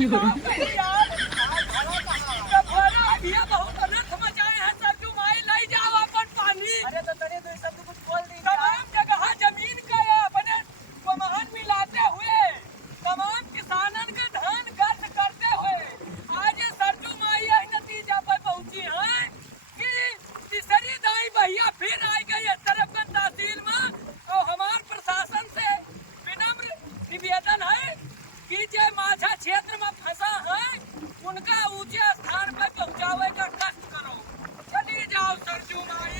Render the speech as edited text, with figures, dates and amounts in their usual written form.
यार भैया बहुत अनर्थ मचाए हैं सरजू माई लाई जाओ अपन पानी। अरे तो तने तो सब कुछ बोल दी तमाम जगह जमीन का या अपने गोमान मिलाते हुए तमाम किसानन का धान गर्द करते हुए आज ये सरजू माई यही नतीजा पर पहुंची है कि तीसरी दाई भैया फिर आई गई है तरफगंज तहसील में। और हमारे प्रशासन से विनम्र निवेदन है कि जो माझा क्षेत्र में फंसा है उनका ऊंचे स्थान पर पहुंचावे का कष्ट करो। चलिए जाओ सरजू माई।